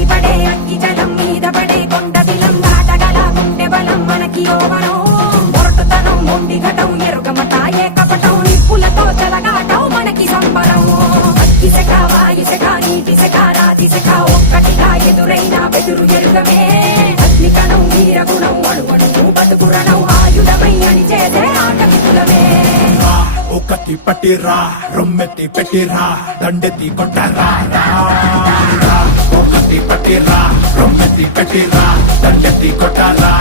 ఎగిసిపడే అగ్గి జలం మీద పడే కొండ దిలం దాటగల గుండె బలం మనకి ఓవరం మొరటుతనం మొండి ఘటం ఎరుగమట ఏకపటం నిప్పులతో చెలగాటం మనకి సంబరం అగ్గిసెక వాయుసెక నీటిసెక రాతిసెక ఒక్కటిగా ఎదురైన బెదురు ఎరుగమే అగ్నికణం వీరగుణం అణువణువు బతుకురణం ఆయుధమై అని చేసే ఆటవికులమే ఒకటి పట్టిరా రొమ్మెత్తి పెట్టిరా దండెత్తి కొట్టరా ఒకటి పట్టిరా రొమ్మెత్తి పెట్టిరా దండెత్తి కొట్టరా